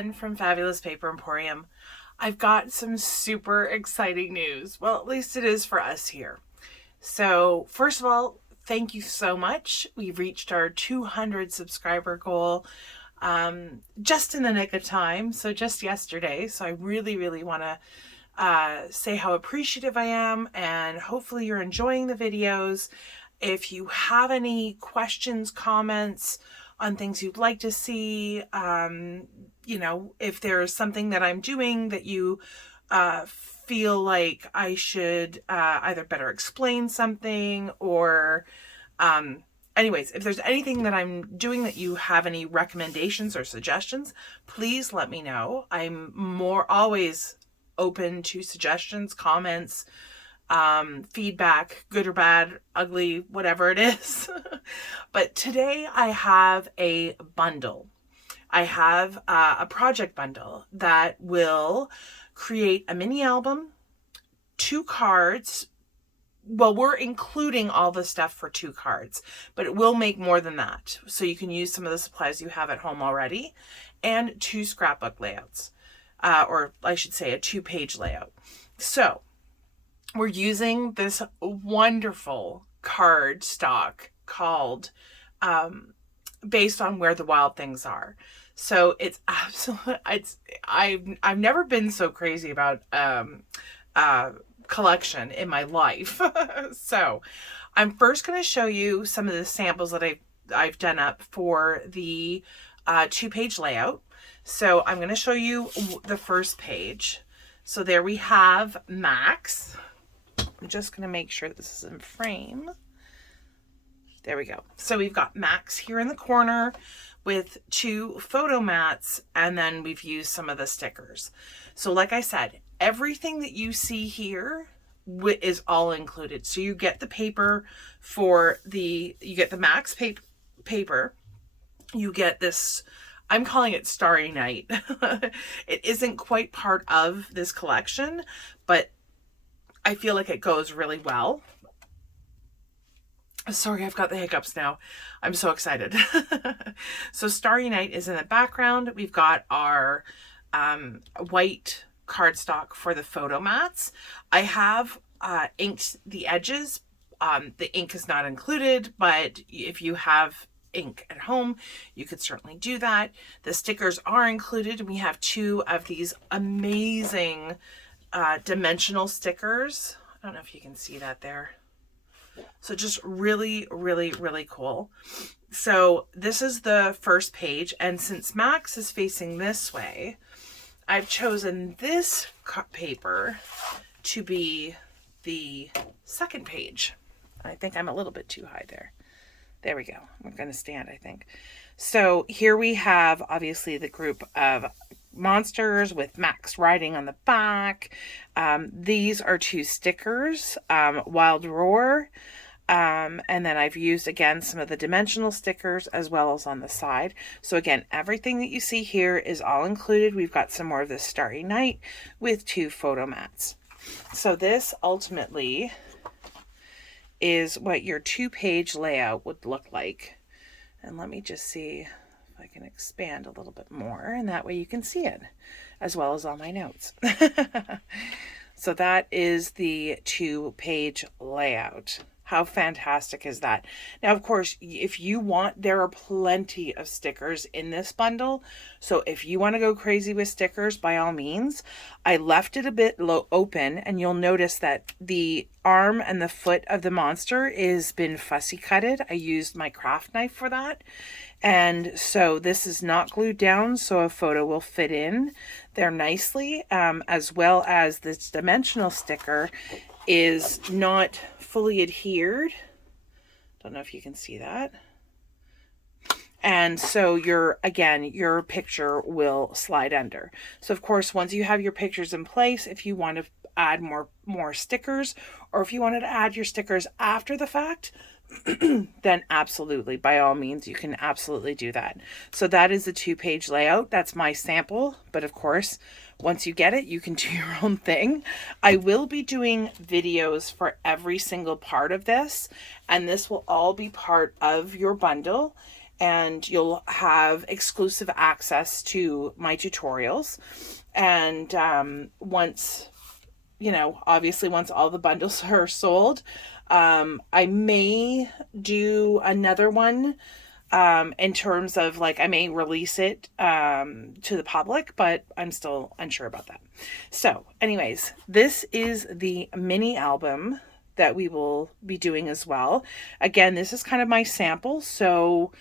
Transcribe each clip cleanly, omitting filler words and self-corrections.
Jen from Fabulous Paper Emporium. I've got some super exciting news. Well, at least it is for us here. So, first of all, thank you so much. We've reached our 200 subscriber goal just in the nick of time. So, just yesterday. So, I really want to say how appreciative I am, and hopefully you're enjoying the videos. If you have any questions, comments on things you'd like to see, you know, if there's something that I'm doing that you feel like I should either better explain something, or anyways, if there's anything that I'm doing that you have any recommendations or suggestions, please let me know. I'm always open to suggestions, comments, feedback, good or bad, ugly, whatever it is. But today I have a bundle. I have a project bundle that will create a mini album, 2 cards. Well, we're including all the stuff for 2 cards, but it will make more than that. So you can use some of the supplies you have at home already, and 2 scrapbook layouts, or I should say a 2-page layout. So we're using this wonderful cardstock called Based on Where the Wild Things Are. So it's I've never been so crazy about collection in my life. So I'm first going to show you some of the samples that I've done up for the 2-page layout. So I'm going to show you the first page. So there we have Max. I'm just going to make sure this is in frame. There we go. So we've got Max here in the corner with 2 photo mats, and then we've used some of the stickers. So like I said, everything that you see here is all included. So you get the paper you get the Max paper, you get this, I'm calling it Starry Night. It isn't quite part of this collection, but I feel like it goes really well. Sorry, I've got the hiccups now. I'm so excited. So Starry Night is in the background. We've got our white cardstock for the photo mats. I have inked the edges. The ink is not included, but if you have ink at home, you could certainly do that. The stickers are included. We have 2 of these amazing dimensional stickers. I don't know if you can see that there. So just really cool. So this is the first page, and since Max is facing this way, I've chosen this paper to be the second page. I think I'm a little bit too high there. There we go. I'm going to stand, I think. So here we have obviously the group of monsters with Max riding on the back. These are 2 stickers, Wild Roar, and then I've used again some of the dimensional stickers as well as on the side. So again, everything that you see here is all included. We've got some more of this Starry Night with 2 photo mats. So this ultimately is what your 2-page layout would look like. And let me just see if I can expand a little bit more, and that way you can see it as well as all my notes. So that is the 2-page layout. How fantastic is that? Now, of course, if you want, there are plenty of stickers in this bundle. So if you want to go crazy with stickers, by all means. I left it a bit open, and you'll notice that the arm and the foot of the monster is been fussy cutted. I used my craft knife for that. And so this is not glued down, so a photo will fit in there nicely, as well as this dimensional sticker is not fully adhered. Don't know if you can see that. And so your picture will slide under. So of course, once you have your pictures in place, if you want to add more stickers, or if you wanted to add your stickers after the fact, then absolutely, by all means, you can absolutely do that. So that is the 2-page layout. That's my sample, but of course, once you get it, you can do your own thing. I will be doing videos for every single part of this, and this will all be part of your bundle. and you'll have exclusive access to my tutorials. And once, you know, obviously once all the bundles are sold, I may do another one in terms of like, I may release it to the public, but I'm still unsure about that. So anyways, this is the mini album that we will be doing as well. Again, this is kind of my sample, so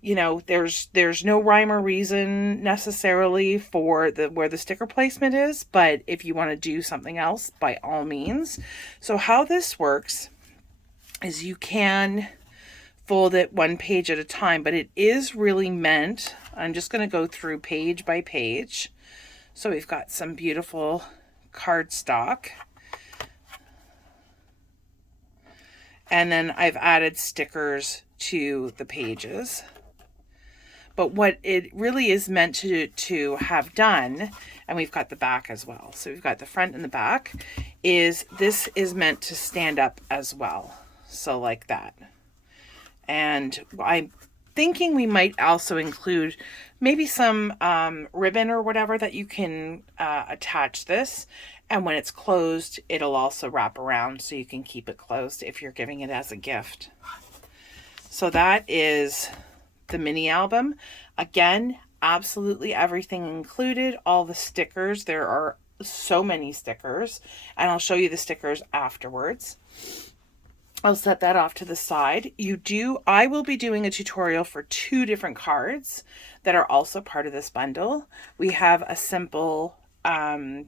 you know, there's no rhyme or reason necessarily for the where the sticker placement is, but if you want to do something else, by all means. So how this works is you can fold it one page at a time, but it is really meant, I'm just going to go through page by page. So we've got some beautiful cardstock. And then I've added stickers to the pages. But what it really is meant to have done, and we've got the back as well. So we've got the front and the back, is this is meant to stand up as well. So like that. And I'm thinking we might also include maybe some ribbon or whatever that you can attach this. And when it's closed, it'll also wrap around so you can keep it closed if you're giving it as a gift. So that is the mini album. Again, absolutely everything included, all the stickers. There are so many stickers, and I'll show you the stickers afterwards. I'll set that off to the side. I will be doing a tutorial for 2 different cards that are also part of this bundle. We have a simple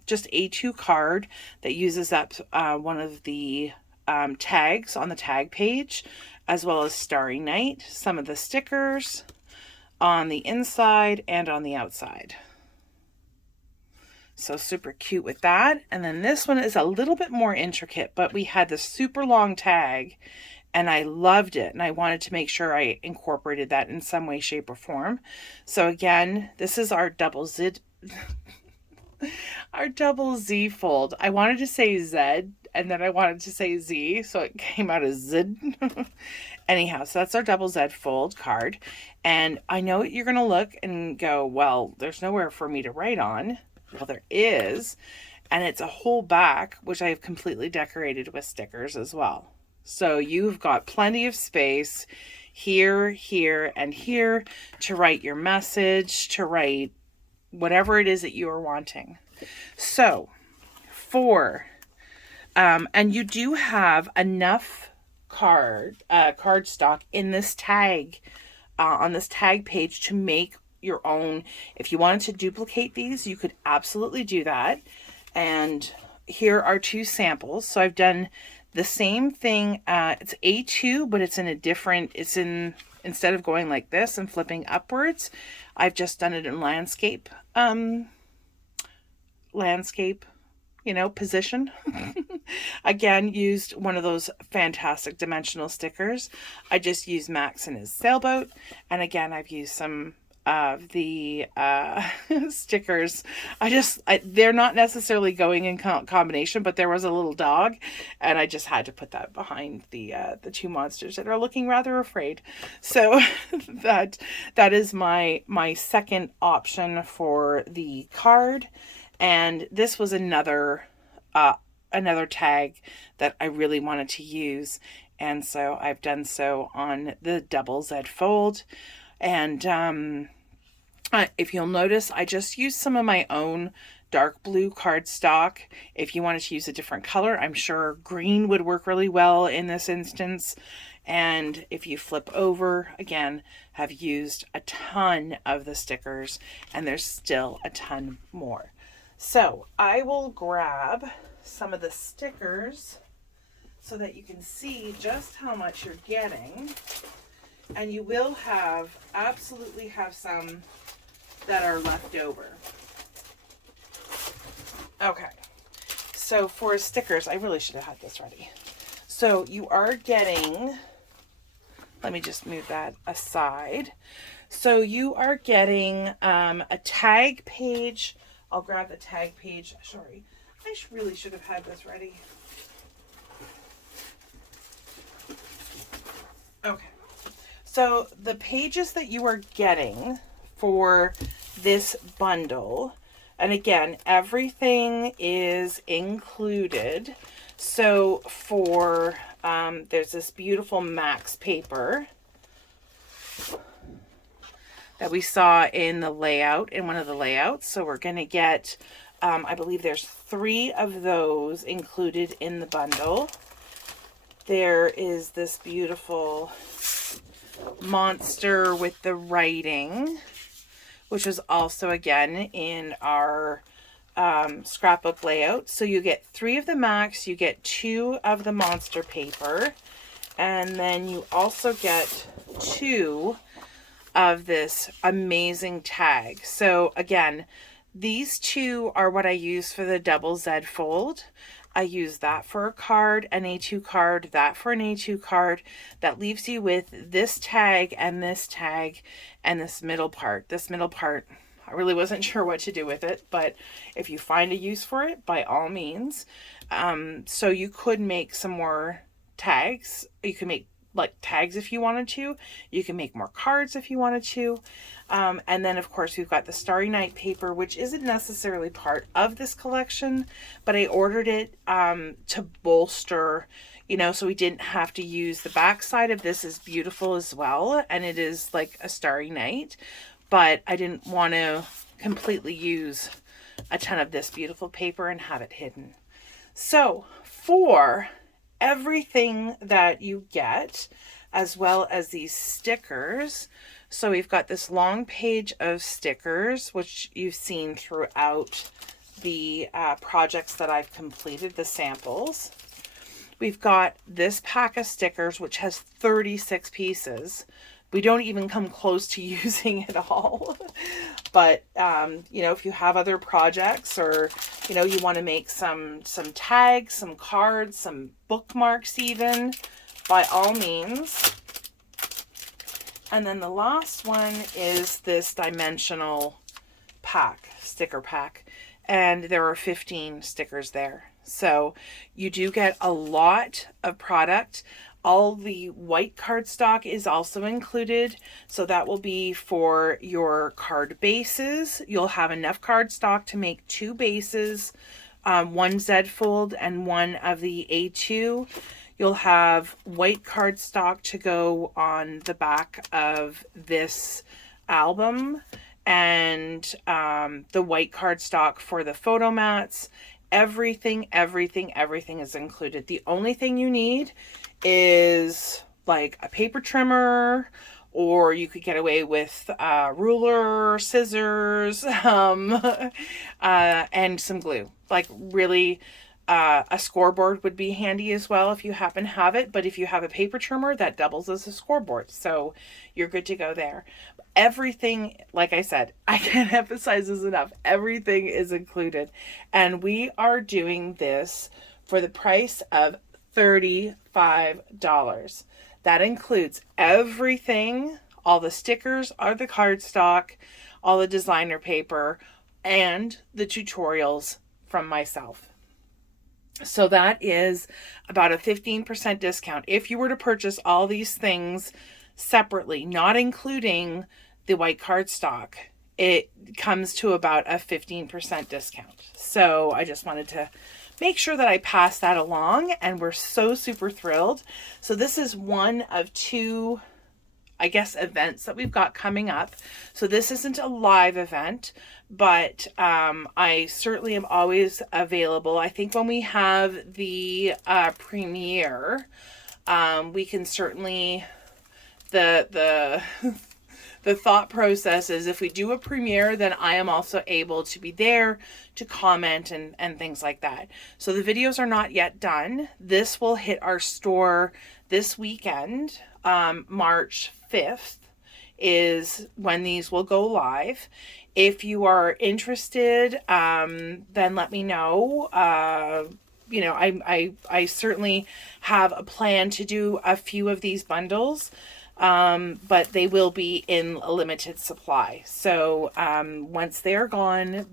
just A2 card that uses up one of the tags on the tag page, as well as Starry Night, some of the stickers on the inside and on the outside. So super cute with that. And then this one is a little bit more intricate, but we had this super long tag and I loved it. And I wanted to make sure I incorporated that in some way, shape, or form. So again, this is our double Z, our double Z fold. I wanted to say Z and then I wanted to say Z, so it came out as Z. Anyhow, so that's our double Z fold card. And I know you're going to look and go, well, there's nowhere for me to write on. Well, there is. And it's a whole back, which I've completely decorated with stickers as well. So you've got plenty of space here, here, and here to write your message, to write whatever it is that you are wanting. So and you do have enough cardstock in this tag, on this tag page to make your own. If you wanted to duplicate these, you could absolutely do that. And here are 2 samples. So I've done the same thing. It's A2, but it's in a different, instead of going like this and flipping upwards, I've just done it in landscape, position. Again, used one of those fantastic dimensional stickers. I just used Max in his sailboat. And again, I've used some of the stickers. They're not necessarily going in combination, but there was a little dog and I just had to put that behind the 2 monsters that are looking rather afraid. So that is my second option for the card. And this was another tag that I really wanted to use. And so I've done so on the double Z fold. And if you'll notice, I just used some of my own dark blue cardstock. If you wanted to use a different color, I'm sure green would work really well in this instance. And if you flip over, again, have used a ton of the stickers, and there's still a ton more. So I will grab some of the stickers so that you can see just how much you're getting. And you will absolutely have some that are left over. Okay, so for stickers, I really should have had this ready. So you are getting, let me just move that aside. So you are getting a tag page. I'll grab the tag page. Sorry, I really should have had this ready. Okay. So the pages that you are getting for this bundle, and again, everything is included. So for, there's this beautiful Max paper that we saw in the layout, in one of the layouts. So we're going to get, I believe there's 3 of those included in the bundle. There is this beautiful monster with the writing, which is also again in our scrapbook layout. So you get 3 of the Max, you get 2 of the monster paper, and then you also get 2 of this amazing tag. So again, these 2 are what I use for the double Z fold. I use that for a card, an A2 card, that for an A2 card. That leaves you with this tag and this tag and this middle part. This middle part, I really wasn't sure what to do with it, but if you find a use for it, by all means. So you could make some more tags. You can make like tags if you wanted to. You can make more cards if you wanted to. And then of course we've got the Starry Night paper, which isn't necessarily part of this collection, but I ordered it to bolster, you know, so we didn't have to use the back side of this. Is beautiful as well, and it is like a Starry Night, but I didn't want to completely use a ton of this beautiful paper and have it hidden. So for everything that you get, as well as these stickers, so we've got this long page of stickers, which you've seen throughout the projects that I've completed, the samples. We've got this pack of stickers, which has 36 pieces. We don't even come close to using it all. But, you know, if you have other projects, or, you know, you want to make some tags, some cards, some bookmarks even, by all means. And then the last one is this dimensional pack, sticker pack. And there are 15 stickers there. So you do get a lot of product. All the white cardstock is also included. So that will be for your card bases. You'll have enough cardstock to make 2 bases, 1 Z fold and 1 of the A2. You'll have white cardstock to go on the back of this album, and the white cardstock for the photo mats. Everything is included. The only thing you need is like a paper trimmer, or you could get away with a ruler, scissors, and some glue. Like really, a scoreboard would be handy as well if you happen to have it. But if you have a paper trimmer, that doubles as a scoreboard. So you're good to go there. Everything, like I said, I can't emphasize this enough. Everything is included. And we are doing this for the price of $35. That includes everything, all the stickers, all the cardstock, all the designer paper, and the tutorials from myself. So that is about a 15% discount. If you were to purchase all these things separately, not including the white cardstock, it comes to about a 15% discount. So I just wanted to make sure that I pass that along, and we're so super thrilled. So this is one of 2, I guess, events that we've got coming up. So this isn't a live event, but I certainly am always available. I think when we have the premiere, we can certainly, the thought process is if we do a premiere, then I am also able to be there to comment and things like that. So the videos are not yet done. This will hit our store this weekend. March 5th is when these will go live. If you are interested, then let me know. You know, I certainly have a plan to do a few of these bundles. But they will be in a limited supply. So once they are gone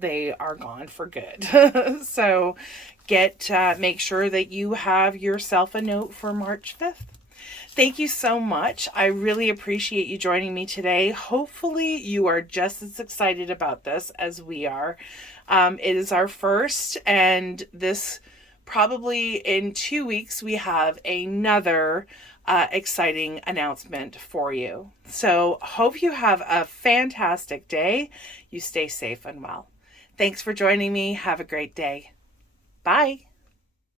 for good. So make sure that you have yourself a note for March 5th. Thank you so much. I really appreciate you joining me today. Hopefully you are just as excited about this as we are. It is our first, and this probably in 2 weeks we have another exciting announcement for you. So hope you have a fantastic day. You stay safe and well. Thanks for joining me. Have a great day. Bye.